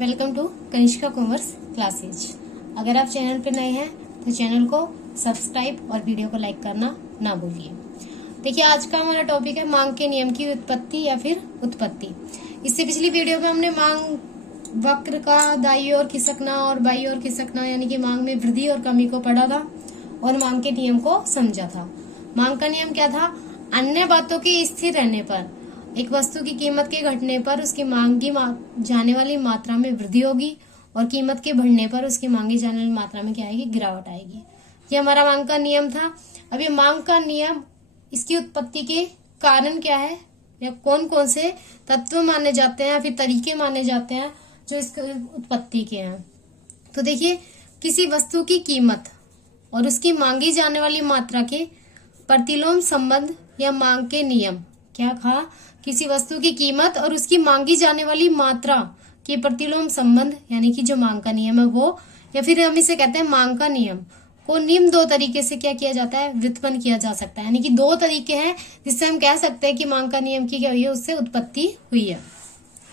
Welcome to Kanishka commerce classes. अगर आप channel पर नए हैं तो चैनल को सब्सक्राइब और वीडियो को लाइक करना ना भूलिए। देखिए, आज का हमारा टॉपिक है मांग के नियम की उत्पत्ति या फिर उत्पत्ति। इससे पिछली वीडियो में हमने मांग वक्र का दाईं ओर खिसकना और बाईं ओर खिसकना यानी कि मांग में वृद्धि और कमी को पढ़ा था और मांग के नियम को समझा था। मांग का नियम क्या था? अन्य बातों के स्थिर रहने पर एक वस्तु की कीमत के घटने पर उसकी मांगी जाने वाली मात्रा में वृद्धि होगी और कीमत के बढ़ने पर उसकी मांगी जाने वाली मात्रा में क्या आएगी? गिरावट आएगी। ये हमारा मांग का नियम था। अब ये मांग का नियम, इसकी उत्पत्ति के कारण क्या है या कौन कौन से तत्व माने जाते हैं या फिर तरीके माने जाते हैं जो इसकी उत्पत्ति के हैं। तो देखिए, किसी वस्तु की कीमत और उसकी मांगी जाने वाली मात्रा के प्रतिलोम संबंध या मांग के नियम। क्या कहा? किसी वस्तु की कीमत और उसकी मांगी जाने वाली मात्रा के प्रतिलोम संबंध यानी कि जो मांग का नियम है वो, या फिर हम इसे कहते हैं मांग का नियम को निम्न दो तरीके से क्या किया जाता है? व्युत्पन्न किया जा सकता है। यानी कि दो तरीके हैं जिससे हम कह सकते हैं कि मांग का नियम की क्या हुई है, उससे उत्पत्ति हुई है।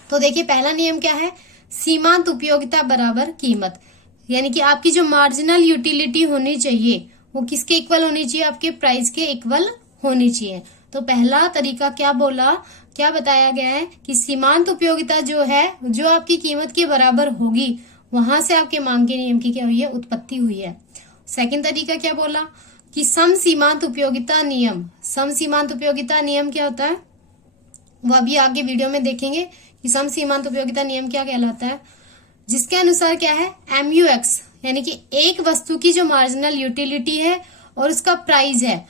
तो देखिए, पहला नियम क्या है? सीमांत उपयोगिता बराबर कीमत। यानी कि आपकी जो मार्जिनल यूटिलिटी होनी चाहिए वो किसके इक्वल होनी चाहिए? आपके प्राइस के इक्वल होनी चाहिए। तो पहला तरीका क्या बोला, क्या बताया गया है कि सीमांत उपयोगिता जो है, जो आपकी कीमत के बराबर होगी, वहां से आपके मांग के नियम की क्या हुई है? उत्पत्ति हुई है। सेकंड तरीका क्या बोला कि सम सीमांत उपयोगिता नियम। सम सीमांत उपयोगिता नियम क्या होता है वो अभी आगे वीडियो में देखेंगे कि सम सीमांत उपयोगिता नियम क्या कहलाता है, जिसके अनुसार क्या है? MUX यानी कि एक वस्तु की जो मार्जिनल यूटिलिटी है और उसका प्राइस है,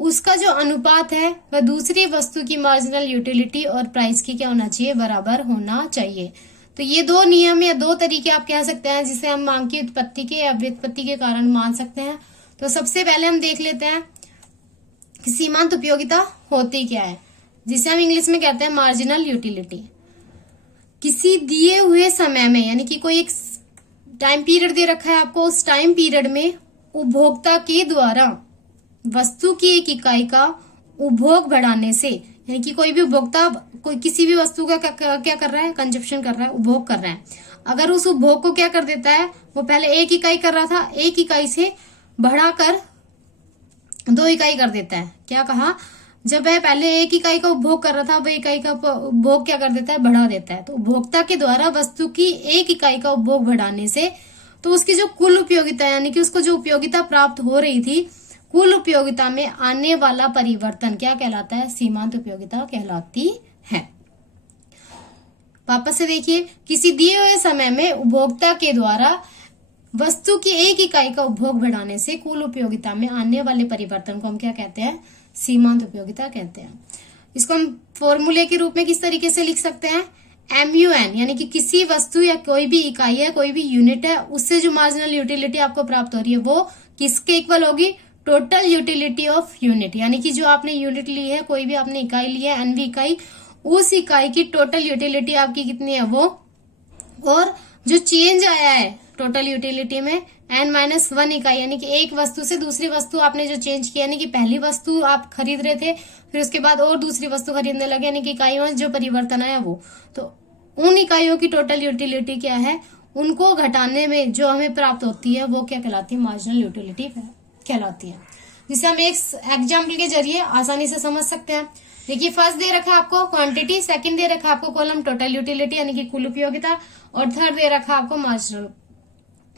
उसका जो अनुपात है वह दूसरी वस्तु की मार्जिनल यूटिलिटी और प्राइस की क्या होना चाहिए? बराबर होना चाहिए। तो ये दो नियम या दो तरीके आप कह सकते हैं जिसे हम मांग की उत्पत्ति के या व्युत्पत्ति के कारण मान सकते हैं। तो सबसे पहले हम देख लेते हैं कि सीमांत उपयोगिता होती क्या है, जिसे हम इंग्लिश में कहते हैं मार्जिनल यूटिलिटी। किसी दिए हुए समय में, यानी कि कोई एक टाइम पीरियड दे रखा है आपको, उस टाइम पीरियड में उपभोक्ता के द्वारा वस्तु की एक इकाई का उपभोग बढ़ाने से, यानी कि कोई भी उपभोक्ता कोई किसी भी वस्तु का क्या कर रहा है? कंजप्शन कर रहा है, उपभोग कर रहा है। अगर उस उपभोग को क्या कर देता है, वो पहले 1 इकाई कर रहा था, 1 इकाई से बढ़ाकर 2 इकाई कर देता है। क्या कहा? जब वह पहले 1 इकाई का उपभोग कर रहा था, वह इकाई का उपभोग क्या कर देता है? बढ़ा देता है। तो उपभोक्ता के द्वारा वस्तु की 1 इकाई का उपभोग बढ़ाने से तो उसकी जो कुल उपयोगिता यानी कि उसको जो उपयोगिता प्राप्त हो रही थी, कुल उपयोगिता में आने वाला परिवर्तन क्या कहलाता है? सीमांत उपयोगिता कहलाती है। वापस से देखिए, किसी दिए हुए समय में उपभोक्ता के द्वारा वस्तु की 1 इकाई का उपभोग बढ़ाने से कुल उपयोगिता में आने वाले परिवर्तन को हम क्या कहते हैं? सीमांत उपयोगिता कहते हैं। इसको हम फॉर्मूले के रूप में किस तरीके से लिख सकते हैं? MUN यानी कि किसी वस्तु या कोई भी इकाई है, कोई भी यूनिट है, उससे जो मार्जिनल यूटिलिटी आपको प्राप्त हो रही है वो किसके इक्वल होगी? Total utility of unit. यानी कि जो आपने यूनिट ली है, कोई भी आपने इकाई ली है, NV इकाई, उस इकाई की टोटल यूटिलिटी आपकी कितनी है वो, और जो चेंज आया है टोटल यूटिलिटी में N-1 इकाई, यानी कि एक वस्तु से दूसरी वस्तु आपने जो चेंज किया, यानी कि पहली वस्तु आप खरीद रहे थे, फिर उसके बाद और दूसरी वस्तु खरीदने लगे, यानी कि इकाइयों में जो परिवर्तन आया वो, तो उन इकाइयों की टोटल यूटिलिटी क्या है, उनको घटाने में जो हमें प्राप्त होती है वो क्या कहलाती है? मार्जिनल यूटिलिटी कहलाती है, जिसे हम एक एग्जाम्पल के जरिए आसानी से समझ सकते हैं। देखिए, फर्स्ट दे रखा है आपको क्वांटिटी, सेकंड दे रखा है आपको कॉलम टोटल यूटिलिटी यानी कि कुल उपयोगिता, और थर्ड दे रखा है आपको मार्जिनल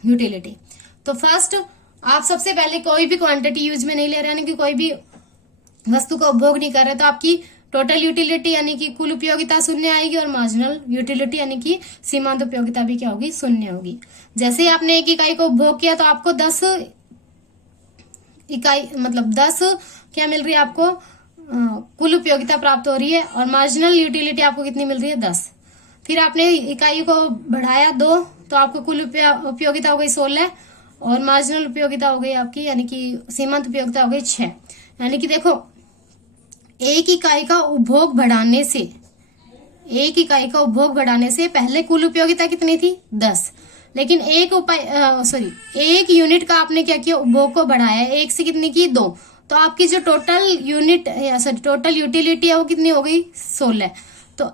यूटिलिटी। तो फर्स्ट, आप सबसे पहले कोई भी क्वांटिटी यूज में नहीं ले रहे, यानी कि कोई भी वस्तु का उपभोग नहीं कर रहे, तो आपकी टोटल यूटिलिटी यानी कि कुल उपयोगिता शून्य आएगी और मार्जिनल यूटिलिटी यानी कि सीमांत उपयोगिता भी क्या होगी? शून्य होगी। जैसे ही आपने 1 इकाई को उपभोग किया तो आपको 10 इकाई मतलब 10 क्या मिल रही है आपको? कुल उपयोगिता प्राप्त हो रही है, और मार्जिनल यूटिलिटी आपको कितनी मिल रही है? 10। फिर आपने इकाई को बढ़ाया 2, तो आपको कुल उपयोगिता हो गई 16 और मार्जिनल उपयोगिता हो गई आपकी यानी कि सीमांत उपयोगिता हो गई 6। यानी कि देखो, 1 इकाई का उपभोग बढ़ाने से, 1 इकाई का उपभोग बढ़ाने से पहले कुल उपयोगिता कितनी थी? 10। लेकिन एक यूनिट का आपने क्या किया? उपभोग को बढ़ाया, 1 से कितनी की? 2। तो आपकी जो टोटल यूनिट टोटल यूटिलिटी है वो कितनी हो गई? 16। तो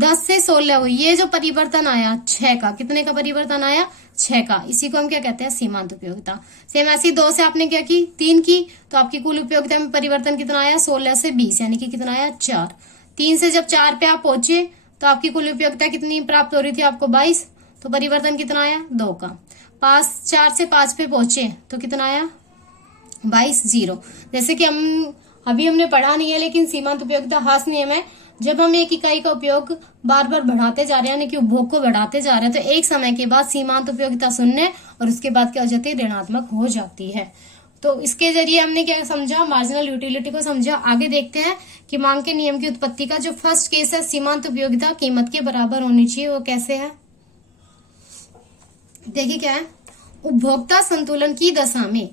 10 से 16 हुई, ये जो परिवर्तन आया 6 का, कितने का परिवर्तन आया 6 का, इसी को हम क्या कहते हैं सीमांत उपयोगिता। सेम ऐसी 2 से आपने क्या की 3 की, तो आपकी कुल उपयोगिता में परिवर्तन कितना आया 16 से 20, यानी कि कितना आया 4। 3 से जब 4 पे आप पहुंचे तो आपकी कुल उपयोगिता कितनी प्राप्त हो रही थी आपको 22, तो परिवर्तन कितना आया 2 का। 4 से 5 पे पहुंचे तो कितना आया 22 0। जैसे कि हमने पढ़ा नहीं है, लेकिन सीमांत उपयोगिता हास नियम है, जब हम एक इकाई का उपयोग बार बार बढ़ाते जा रहे हैं, यानी कि उपभोग को बढ़ाते जा रहे हैं, तो एक समय के बाद सीमांत उपयोगिता शून्य और उसके बाद क्या हो जाती है ऋणात्मक हो जाती है। तो इसके जरिए हमने क्या समझा, मार्जिनल यूटिलिटी को समझा। आगे देखते हैं कि मांग के नियम की उत्पत्ति का जो फर्स्ट केस है, सीमांत उपयोगिता कीमत के बराबर होनी चाहिए, वो कैसे है देखिए क्या है। उपभोक्ता संतुलन की दशा में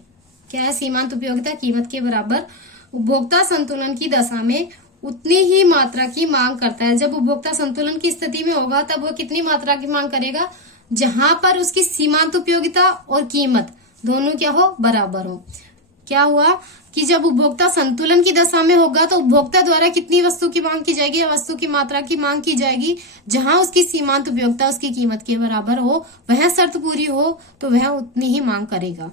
क्या है, सीमांत उपयोगिता कीमत के बराबर उपभोक्ता संतुलन की दशा में उतनी ही मात्रा की मांग करता है। जब उपभोक्ता संतुलन की स्थिति में होगा तब वो कितनी मात्रा की मांग करेगा, जहां पर उसकी सीमांत उपयोगिता और कीमत दोनों क्या हो बराबर हो। क्या हुआ कि जब उपभोक्ता संतुलन की दशा में होगा तो उपभोक्ता द्वारा कितनी वस्तु की मांग की जाएगी, या वस्तु की मात्रा की मांग की जाएगी, जहां उसकी सीमांत उपयोगिता उसकी कीमत के बराबर हो, वह शर्त पूरी हो तो वह उतनी ही मांग करेगा।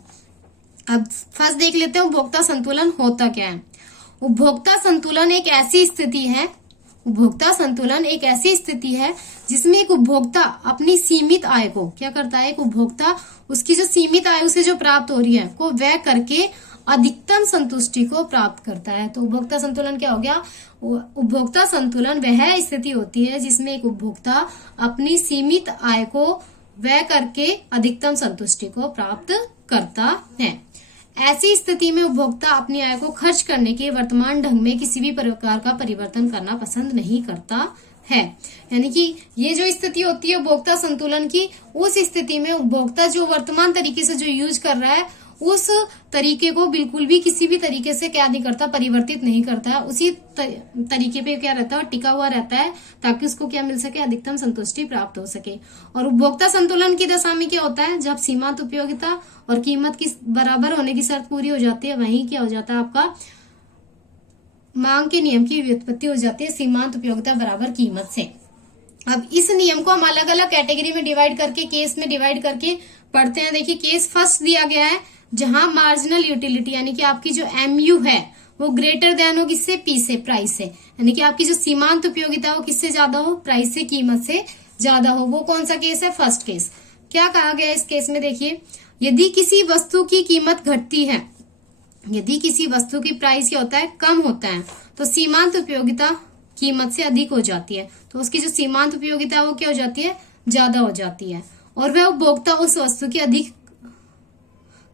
अब फर्स्ट देख लेते हैं उपभोक्ता संतुलन होता क्या है। उपभोक्ता संतुलन एक ऐसी स्थिति है, उपभोक्ता संतुलन एक ऐसी स्थिति है जिसमें एक उपभोक्ता अपनी सीमित आय को क्या करता है, एक उपभोक्ता उसकी जो सीमित आय उसे जो प्राप्त हो रही है को व्यय करके अधिकतम संतुष्टि को प्राप्त करता है। तो उपभोक्ता संतुलन क्या हो गया, उपभोक्ता संतुलन वह स्थिति होती है जिसमें एक उपभोक्ता अपनी सीमित आय को व्यय करके अधिकतम संतुष्टि को प्राप्त करता है। ऐसी स्थिति में उपभोक्ता अपनी आय को खर्च करने के वर्तमान ढंग में किसी भी प्रकार का परिवर्तन करना पसंद नहीं करता है। यानी कि ये जो स्थिति होती है उपभोक्ता संतुलन की, उस स्थिति में उपभोक्ता जो वर्तमान तरीके से जो यूज कर रहा है उस तरीके को बिल्कुल भी किसी भी तरीके से क्या नहीं करता, परिवर्तित नहीं करता है, उसी तरीके पे क्या रहता है, टिका हुआ रहता है, ताकि उसको क्या मिल सके, अधिकतम संतुष्टि प्राप्त हो सके। और उपभोक्ता संतुलन की दशा में क्या होता है, जब सीमांत उपयोगिता और कीमत की बराबर होने की शर्त पूरी हो जाती है, वहीं क्या हो जाता है आपका मांग के नियम की व्युत्पत्ति हो जाती है सीमांत उपयोगिता बराबर कीमत से। अब इस नियम को हम अलग अलग कैटेगरी में डिवाइड करके, केस में डिवाइड करके पढ़ते हैं। देखिए केस फर्स्ट दिया गया है जहां मार्जिनल यूटिलिटी यानी कि आपकी जो एमयू है वो ग्रेटर देन हो किससे, पी से, प्राइस से, यानी कि आपकी जो सीमांत उपयोगिता हो किससे ज्यादा हो, प्राइस से, कीमत से ज्यादा हो। वो कौन सा केस है, फर्स्ट केस। क्या कहा गया इस केस में, देखिए यदि किसी वस्तु की कीमत घटती है, यदि किसी वस्तु की प्राइस क्या होता है, कम होता है, तो सीमांत उपयोगिता कीमत से अधिक हो जाती है, तो उसकी जो सीमांत उपयोगिता है वो क्या हो जाती है, ज्यादा हो जाती है, और वह उपभोक्ता उस वस्तु की अधिक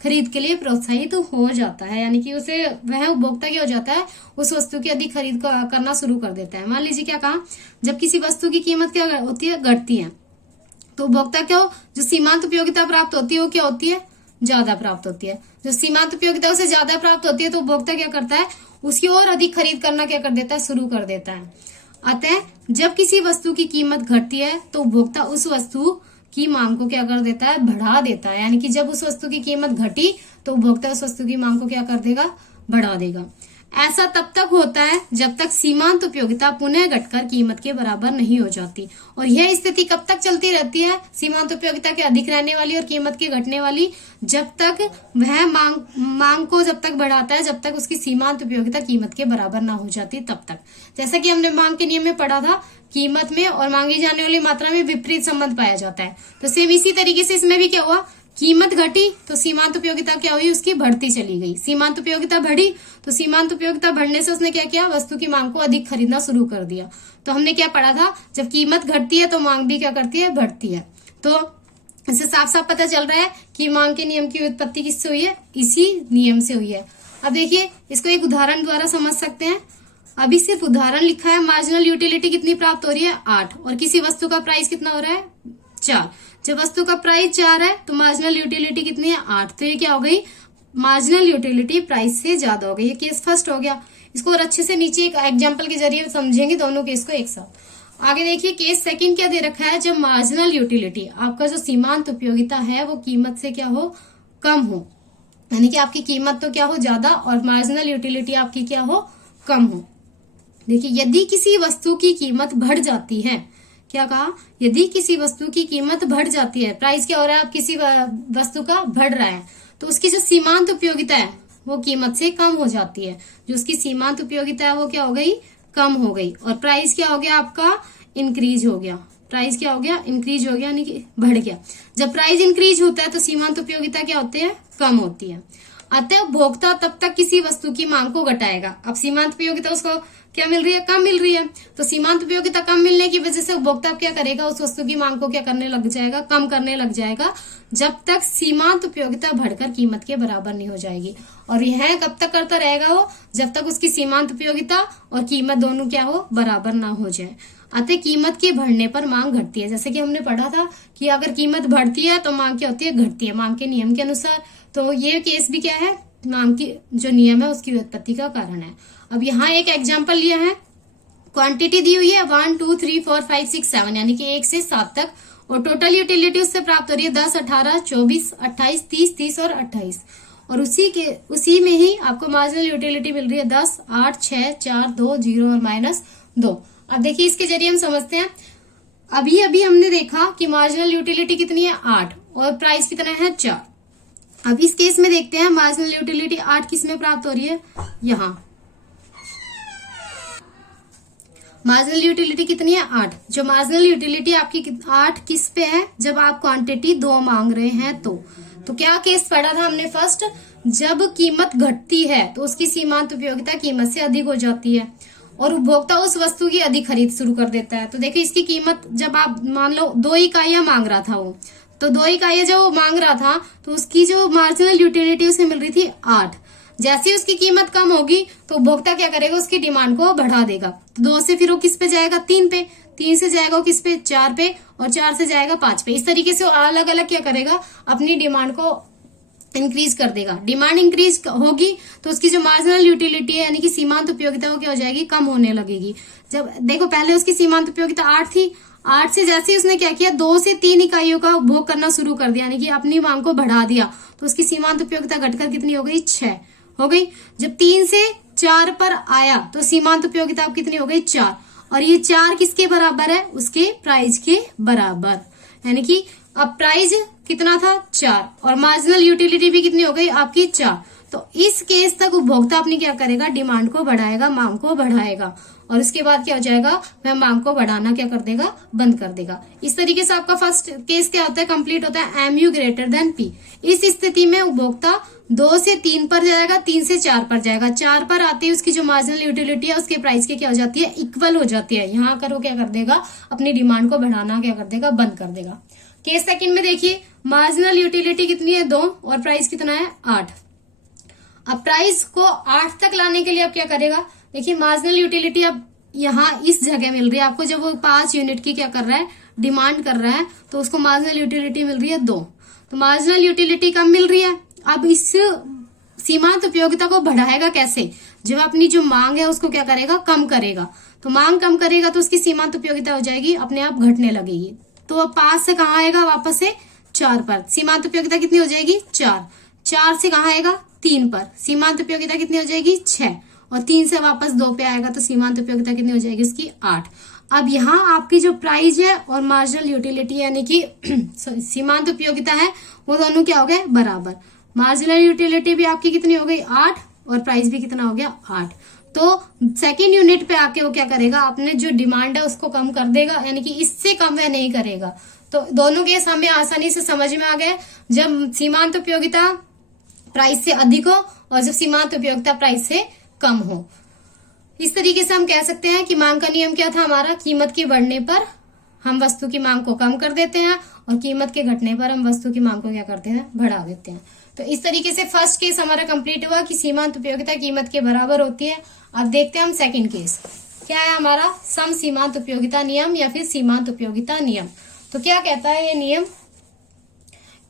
खरीद के लिए प्रोत्साहित हो जाता है। यानी कि उसे वह उपभोक्ता क्या हो जाता है, उस वस्तु की अधिक खरीद करना शुरू कर देता है। मान लीजिए क्या कहा, जब किसी वस्तु की कीमत क्या होती है, घटती है, तो उपभोक्ता क्या हो, जो सीमांत उपयोगिता प्राप्त होती है वो क्या होती है, ज्यादा प्राप्त होती है। जो सीमांत उपयोगिता उसे ज्यादा प्राप्त होती है तो उपभोक्ता क्या करता है, उसकी और अधिक खरीद करना क्या कर देता है, शुरू कर देता है। अतः जब किसी वस्तु की कीमत घटती है तो उपभोक्ता उस वस्तु की मांग को क्या कर देता है, बढ़ा देता है। यानी कि जब उस वस्तु की कीमत घटी तो उपभोक्ता उस वस्तु की मांग को क्या कर देगा, बढ़ा देगा। ऐसा तब तक होता है जब तक सीमांत उपयोगिता पुनः घटकर कीमत के बराबर नहीं हो जाती। और यह स्थिति कब तक चलती रहती है, सीमांत उपयोगिता के अधिक रहने वाली और कीमत के घटने वाली, जब तक वह मांग को जब तक बढ़ाता है, जब तक उसकी सीमांत उपयोगिता कीमत के बराबर ना हो जाती तब तक। जैसा कि हमने मांग के नियम में पढ़ा था, कीमत में और मांगी जाने वाली मात्रा में विपरीत संबंध पाया जाता है। तो सेम इसी तरीके से इसमें भी क्या हुआ, कीमत घटी तो सीमांत उपयोगिता क्या हुई, उसकी बढ़ती चली गई। सीमांत उपयोगिता बढ़ी तो सीमांत उपयोगिता बढ़ने से उसने क्या किया, वस्तु की मांग को अधिक खरीदना शुरू कर दिया। तो हमने क्या पढ़ा था, जब कीमत घटती है तो मांग भी क्या करती है, बढ़ती है। तो इससे साफ साफ पता चल रहा है कि मांग के नियम की उत्पत्ति किससे हुई है, इसी नियम से हुई है। अब देखिए इसको एक उदाहरण द्वारा समझ सकते हैं। अभी सिर्फ उदाहरण लिखा है, मार्जिनल यूटिलिटी कितनी प्राप्त हो रही है, 8, और किसी वस्तु का प्राइस कितना हो रहा है, 4। जब वस्तु का प्राइस 4 है तो मार्जिनल यूटिलिटी कितनी है, 8। तो ये क्या हो गई, मार्जिनल यूटिलिटी प्राइस से ज्यादा हो गई। ये केस फर्स्ट हो गया। इसको और अच्छे से नीचे एक एग्जांपल के जरिए समझेंगे दोनों केस को एक साथ। आगे देखिए केस सेकंड क्या दे रखा है, जब मार्जिनल यूटिलिटी आपका जो सीमांत उपयोगिता है वो कीमत से क्या हो, कम हो, यानी कि आपकी कीमत तो क्या हो, ज्यादा, और मार्जिनल यूटिलिटी आपकी क्या हो, कम हो। देखिए, यदि किसी वस्तु की कीमत बढ़ जाती है, क्या कहा, यदि किसी वस्तु की कीमत बढ़ जाती है, प्राइस क्या हो रहा है, अब किसी वस्तु का बढ़ रहा है, तो उसकी जो सीमांत उपयोगिता है वो कीमत से कम हो जाती है। जो उसकी सीमांत उपयोगिता है वो क्या हो गई, कम हो गई, और प्राइस क्या हो गया आपका, इंक्रीज हो गया। प्राइस क्या हो गया, इंक्रीज हो गया, यानी कि बढ़ गया। जब प्राइस इंक्रीज होता है तो सीमांत उपयोगिता क्या होती है, कम होती है। अतः उपभोक्ता तब तक किसी वस्तु की मांग को घटाएगा। अब सीमांत उपयोगिता उसको क्या मिल रही है, कम मिल रही है, तो सीमांत उपयोगिता कम मिलने की वजह से उपभोक्ता क्या करेगा, उस वस्तु की मांग को क्या करने लग जाएगा, कम करने लग जाएगा, जब तक सीमांत उपयोगिता बढ़कर कीमत के बराबर नहीं हो जाएगी। और यह कब तक करता रहेगा वो, जब तक उसकी सीमांत उपयोगिता और कीमत दोनों क्या हो, बराबर ना हो जाए। अतः कीमत के बढ़ने पर मांग घटती है। जैसे कि हमने पढ़ा था कि अगर कीमत बढ़ती है तो मांग क्या होती है, घटती है, मांग के नियम के अनुसार। तो ये केस भी क्या है, मांग की जो नियम है उसकी व्युत्पत्ति का कारण है। अब यहाँ एक एग्जाम्पल लिया है, क्वांटिटी दी हुई है 1 2 3 4 5 6 7, यानी कि 1 से 7 तक, और टोटल यूटिलिटी उससे प्राप्त हो रही है 10 18 24 28 30 30 और 28, और उसी में ही आपको मार्जिनल यूटिलिटी मिल रही है 10 8 6 4 2 0 और -2। अब देखिए इसके जरिए हम समझते हैं, अभी अभी हमने देखा कि मार्जिनल यूटिलिटी कितनी है, 8, और प्राइस कितना है, 4। अब इस केस में देखते हैं मार्जिनल यूटिलिटी 8 किस में प्राप्त हो रही है, यहाँ मार्जिनल यूटिलिटी कितनी है, 8। जो मार्जिनल यूटिलिटी आपकी 8 किस पे है, जब आप क्वांटिटी 2 मांग रहे हैं तो क्या केस पढ़ा था हमने फर्स्ट, जब कीमत घटती है तो उसकी सीमांत उपयोगिता कीमत से अधिक हो जाती है और उपभोक्ता उस वस्तु की अधिक खरीद शुरू कर देता है। तो देखिए इसकी कीमत, जब आप मान लो 2 इकाइयां मांग रहा था वो, तो 2 इकाइयां जो वो मांग रहा था तो उसकी जो मार्जिनल यूटिलिटी उसे मिल रही थी 8। जैसे उसकी कीमत कम होगी तो उपभोक्ता क्या करेगा, उसकी डिमांड को बढ़ा देगा। तो 2 से फिर वो किस पे जाएगा, 3 पे, 3 से जाएगा वो किस पे, 4 पे, और 4 से जाएगा 5 पे। इस तरीके से वो अलग अलग क्या करेगा, अपनी डिमांड को इंक्रीज कर देगा। डिमांड इंक्रीज होगी तो उसकी जो मार्जिनल यूटिलिटी है, यानी कि सीमांत उपयोगिता, वो क्या हो जाएगी, कम होने लगेगी। जब देखो पहले उसकी सीमांत उपयोगिता 8 थी, 8 से जैसे ही उसने क्या किया, 2 से 3 इकाइयों का उपभोग करना शुरू कर दिया, यानी कि अपनी मांग को बढ़ा दिया, तो उसकी सीमांत उपयोगिता घटकर कितनी हो गई, 6 हो गई। जब 3 से 4 पर आया तो सीमांत उपयोगिता अब कितनी हो गई, 4, और ये 4 किसके बराबर है, उसके प्राइस के बराबर, यानी कि अब प्राइस कितना था, 4, और मार्जिनल यूटिलिटी भी कितनी हो गई आपकी, 4। तो इस केस तक उपभोक्ता अपनी क्या करेगा, डिमांड को बढ़ाएगा, मांग को बढ़ाएगा, और इसके बाद क्या हो जाएगा, वह मांग को बढ़ाना क्या कर देगा, बंद कर देगा। इस तरीके से आपका फर्स्ट केस क्या होता है, कंप्लीट होता है MU ग्रेटर देन P। इस स्थिति में उपभोक्ता 2 से 3 पर जाएगा, 3 से 4 पर जाएगा, 4 पर आते ही उसकी जो मार्जिनल यूटिलिटी है उसके प्राइस के क्या हो जाती है, इक्वल हो जाती है। यहाँ आकर वो क्या कर देगा, अपनी डिमांड को बढ़ाना क्या कर देगा, बंद कर देगा। केस सेकंड में देखिए, मार्जिनल यूटिलिटी कितनी है, 2, और प्राइस कितना है, 8। अब प्राइस को 8 तक लाने के लिए अब क्या करेगा, देखिए मार्जिनल यूटिलिटी अब यहाँ इस जगह मिल रही है आपको, जब वो 5 यूनिट की क्या कर रहा है, डिमांड कर रहा है, तो उसको मार्जिनल यूटिलिटी मिल रही है 2। तो मार्जिनल यूटिलिटी कम मिल रही है। अब इस सीमांत उपयोगिता को बढ़ाएगा कैसे, जब अपनी जो मांग है उसको क्या करेगा, कम करेगा। तो मांग कम करेगा तो उसकी सीमांत उपयोगिता हो जाएगी, अपने आप घटने लगेगी। तो 5 से कहाँ आएगा, वापस से 4 पर, सीमांत उपयोगिता कितनी हो जाएगी, 4। 4 से कहाँ आएगा, 3 पर, सीमांत उपयोगिता कितनी हो जाएगी, 6, और 3 से वापस 2 पे आएगा तो सीमांत उपयोगिता कितनी हो जाएगी उसकी, 8। अब यहाँ आपकी जो प्राइस है और मार्जिनल यूटिलिटी यानी कि सीमांत उपयोगिता है, वो दोनों क्या हो गए, बराबर। मार्जिनल यूटिलिटी भी आपकी कितनी हो गई, 8, और प्राइस भी कितना हो गया, 8। तो सेकेंड यूनिट पे आके वो क्या करेगा, अपने जो डिमांड है उसको कम कर देगा, यानी कि इससे कम वह नहीं करेगा। तो दोनों केस हमें आसानी से समझ में आ गए, जब सीमांत उपयोगिता प्राइस से अधिक हो और जब सीमांत उपयोगिता प्राइस से कम हो। इस तरीके से हम कह सकते हैं कि मांग का नियम क्या था हमारा, कीमत के बढ़ने पर हम वस्तु की मांग को कम कर देते हैं और कीमत के घटने पर हम वस्तु की मांग को क्या करते हैं, बढ़ा देते हैं। तो इस तरीके से फर्स्ट केस हमारा कंप्लीट हुआ कि सीमांत उपयोगिता कीमत के बराबर होती है। अब देखते हैं हम सेकंड केस, क्या है हमारा, सम सीमांत उपयोगिता नियम या फिर सीमांत उपयोगिता नियम। तो क्या कहता है ये नियम,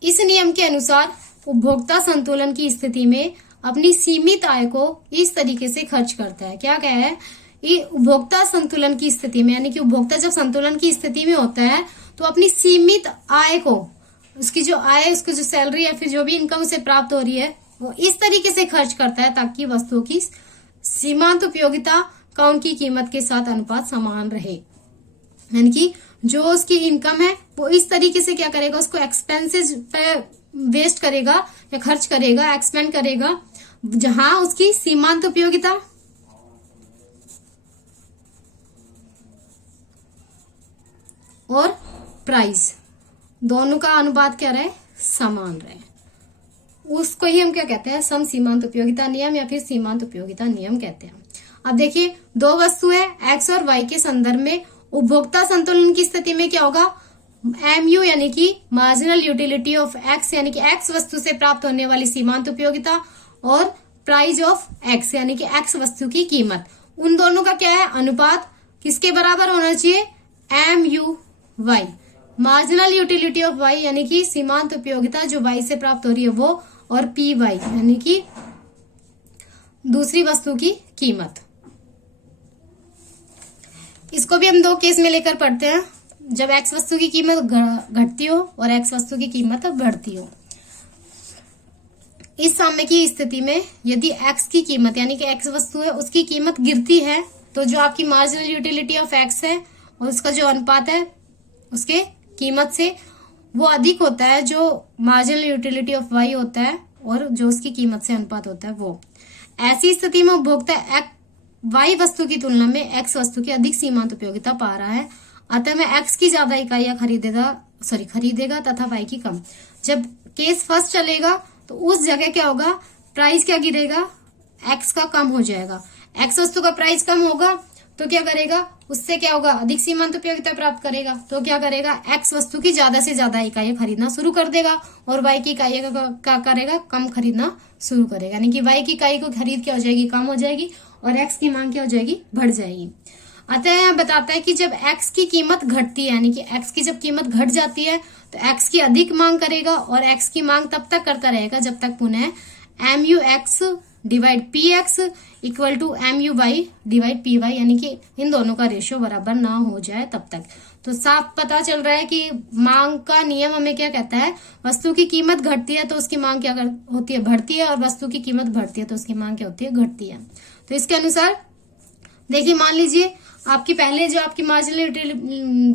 इस नियम के अनुसार उपभोक्ता संतुलन की स्थिति में अपनी सीमित आय को इस तरीके से खर्च करता है। क्या कह है, ये उपभोक्ता संतुलन की स्थिति में, यानी कि उपभोक्ता जब संतुलन की स्थिति में होता है तो अपनी सीमित आय को, उसकी जो आय, उसकी जो सैलरी या फिर जो भी इनकम उसे प्राप्त हो रही है, वो इस तरीके से खर्च करता है ताकि वस्तुओं की सीमांत उपयोगिता का उनकी कीमत के साथ अनुपात समान रहे। यानी कि जो उसकी इनकम है वो इस तरीके से क्या करेगा, उसको एक्सपेंसेस पे वेस्ट करेगा या खर्च करेगा, एक्सपेंड करेगा, जहां उसकी सीमांत उपयोगिता और प्राइस दोनों का अनुपात क्या रहे, समान रहे। उसको ही हम क्या कहते हैं, सम सीमांत उपयोगिता नियम या फिर सीमांत उपयोगिता नियम कहते हैं। अब देखिए, दो वस्तु है एक्स और वाई के संदर्भ में उपभोक्ता संतुलन की स्थिति में क्या होगा, MU यानी कि मार्जिनल यूटिलिटी ऑफ एक्स यानी कि एक्स वस्तु से प्राप्त होने वाली सीमांत उपयोगिता और प्राइस ऑफ एक्स यानी कि एक्स वस्तु की कीमत, उन दोनों का क्या है, अनुपात किसके बराबर होना चाहिए, MUY। Marginal utility of Y यानी कि सीमांत उपयोगिता जो वाई से प्राप्त हो रही है वो, और PY यानी कि दूसरी वस्तु की कीमत। इसको भी हम दो केस में लेकर पढ़ते हैं, जब एक्स वस्तु की कीमत घटती हो और एक्स वस्तु की कीमत बढ़ती हो। इस साम्य की स्थिति में यदि एक्स की कीमत यानी कि एक्स वस्तु है उसकी कीमत गिरती है, तो जो आपकी मार्जिनल यूटिलिटी ऑफ एक्स है और उसका जो अनुपात है उसके कीमत से वो अधिक होता है जो मार्जिनल यूटिलिटी ऑफ वाई होता है और जो उसकी कीमत से अनुपात होता है वो। ऐसी स्थिति में उपभोक्ता वाई वस्तु की तुलना में एक्स वस्तु की अधिक सीमांत उपयोगिता पा रहा है, अतः मैं एक्स की ज्यादा इकाइयां खरीदेगा तथा वाई की कम। जब केस फर्स्ट चलेगा तो उस जगह क्या होगा, प्राइस क्या गिरेगा, एक्स का कम हो जाएगा। एक्स वस्तु का प्राइस कम होगा तो क्या करेगा, उससे क्या होगा, अधिक सीमांत उपयोगिता प्राप्त करेगा, तो क्या करेगा, एक्स वस्तु की ज्यादा से ज्यादा इकाइयां खरीदना शुरू कर देगा और वाई की इकाइयां क्या करेगा, कम खरीदना शुरू करेगा। यानी कि वाई की इकाई को खरीद क्या हो जाएगी, कम हो जाएगी और एक्स की मांग क्या हो जाएगी, बढ़ जाएगी। अतः यह बताता है कि जब एक्स की कीमत घटती है यानी कि एक्स की जब कीमत घट जाती है तो एक्स की अधिक मांग करेगा और एक्स की मांग तब तक करता रहेगा जब तक पुनः MUX divide PX equal to MUY divide PY यानी कि इन दोनों का रेशियो बराबर ना हो जाए तब तक। तो साफ पता चल रहा है कि मांग का नियम हमें क्या कहता है, वस्तु की कीमत घटती है तो उसकी मांग क्या होती है, बढ़ती है, और वस्तु की कीमत बढ़ती है तो उसकी मांग क्या होती है, घटती है। तो इसके अनुसार देखिए, मान लीजिए आपकी पहले जो आपकी मार्जिनल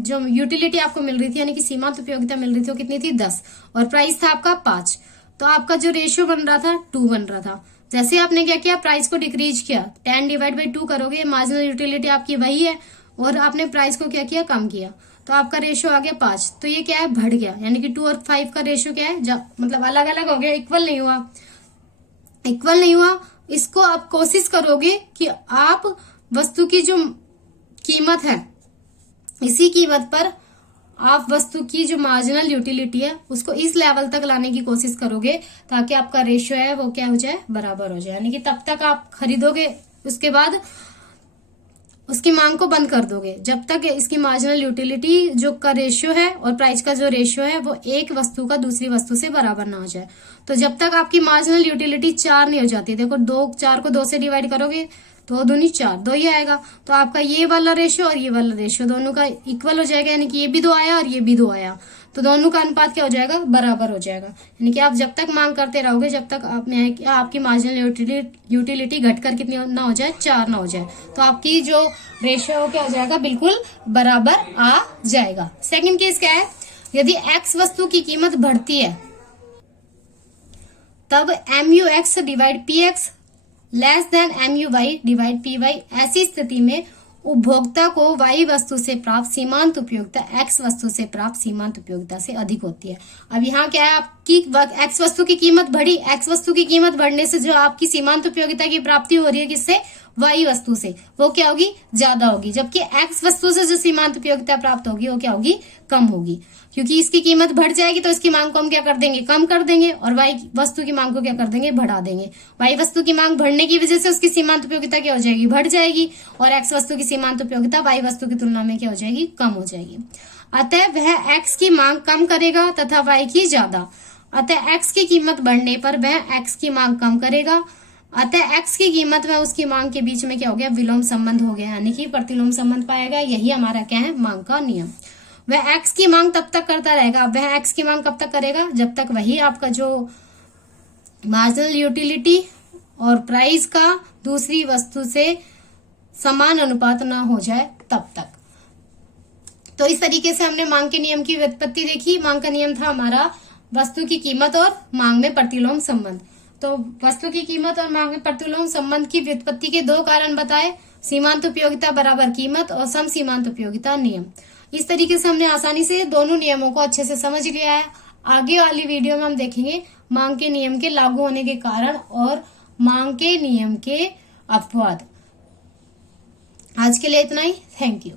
जो यूटिलिटी आपको मिल रही थी यानी कि सीमांत उपयोगिता मिल रही थी वो कितनी थी, 10, और प्राइस था आपका 5। तो आपका जो रेशियो बन रहा था 2 बन रहा था। जैसे आपने क्या किया, प्राइस को डिक्रीज किया, 10 डिवाइड बाई 2 करोगे, मार्जिनल यूटिलिटी आपकी वही है और आपने प्राइस को क्या किया, कम किया, तो आपका रेशियो आ गया 5। तो ये क्या है, बढ़ गया, यानी कि 2 और 5 का रेशियो क्या है, मतलब अलग अलग हो गया, इक्वल नहीं हुआ, इक्वल नहीं हुआ। इसको आप कोशिश करोगे कि आप वस्तु की जो कीमत है इसी कीमत पर आप वस्तु की जो मार्जिनल यूटिलिटी है उसको इस लेवल तक लाने की कोशिश करोगे ताकि आपका रेशियो है वो क्या हो जाए, बराबर हो जाए। यानी कि तब तक आप खरीदोगे, उसके बाद उसकी मांग को बंद कर दोगे जब तक इसकी मार्जिनल यूटिलिटी जो का रेशियो है और प्राइस का जो रेशियो है वो एक वस्तु का दूसरी वस्तु से बराबर ना हो जाए। तो जब तक आपकी मार्जिनल यूटिलिटी 4 नहीं हो जाती, देखो 4 को 2 से डिवाइड करोगे तो 2 दूनी 4, 2 ही आएगा, तो आपका ये वाला रेशियो और ये वाला रेशियो दोनों का इक्वल हो जाएगा, यानी कि ये भी 2 आया और ये भी 2 आया, तो दोनों का अनुपात क्या हो जाएगा, बराबर हो जाएगा। यानी कि आप जब तक मांग करते रहोगे जब तक आपकी मार्जिनल यूटिलिटी घटकर कितनी ना हो जाए, 4 ना हो जाए, तो आपकी जो रेशियो क्या हो जाएगा, बिल्कुल बराबर आ जाएगा। सेकंड केस क्या है, यदि एक्स वस्तु की कीमत बढ़ती है तब MUX divide PX less than MUY divide PY। ऐसी स्थिति में उपभोक्ता को Y वस्तु से प्राप्त सीमांत उपयोगिता X वस्तु से प्राप्त सीमांत उपयोगिता से अधिक होती है। अब यहाँ क्या है, आपकी X वस्तु की कीमत बढ़ी, X वस्तु की कीमत बढ़ने से जो आपकी सीमांत उपयोगिता की प्राप्ति हो रही है किससे, Y वस्तु से, वो क्या होगी, ज्यादा होगी, जबकि X वस्तु से जो सीमांत उपयोगिता प्राप्त होगी वो क्या होगी, कम होगी, क्योंकि इसकी कीमत बढ़ जाएगी तो इसकी मांग को हम क्या कर देंगे, कम कर देंगे, और Y वस्तु की मांग को क्या कर देंगे, बढ़ा देंगे। Y वस्तु की मांग बढ़ने की वजह से उसकी सीमांत उपयोगिता क्या हो जाएगी, बढ़ जाएगी, और X वस्तु की सीमांत उपयोगिता Y वस्तु की तुलना में क्या हो जाएगी, कम हो जाएगी। अतः वह X की मांग कम करेगा तथा Y की ज्यादा। अतः X की कीमत बढ़ने पर वह X की मांग कम करेगा, अतः X की कीमत व उसकी मांग के बीच में क्या हो गया, विलोम संबंध हो गया, यानी कि प्रतिलोम संबंध पाएगा। यही हमारा क्या है, मांग का नियम। वह X की मांग तब तक करता रहेगा, वह X की मांग कब तक करेगा, जब तक वही आपका जो मार्जिनल यूटिलिटी और प्राइस का दूसरी वस्तु से समान अनुपात ना हो जाए तब तक। तो इस तरीके से हमने मांग के नियम की व्युत्पत्ति देखी। मांग का नियम था हमारा वस्तु की कीमत और मांग में प्रतिलोम संबंध। तो वस्तु की कीमत और मांग में प्रतिलोम संबंध की व्युत्पत्ति के दो कारण बताए, सीमांत उपयोगिता बराबर कीमत और सम सीमांत उपयोगिता नियम। इस तरीके से हमने आसानी से दोनों नियमों को अच्छे से समझ लिया है। आगे वाली वीडियो में हम देखेंगे मांग के नियम के लागू होने के कारण और मांग के नियम के अपवाद। आज के लिए इतना ही। Thank you.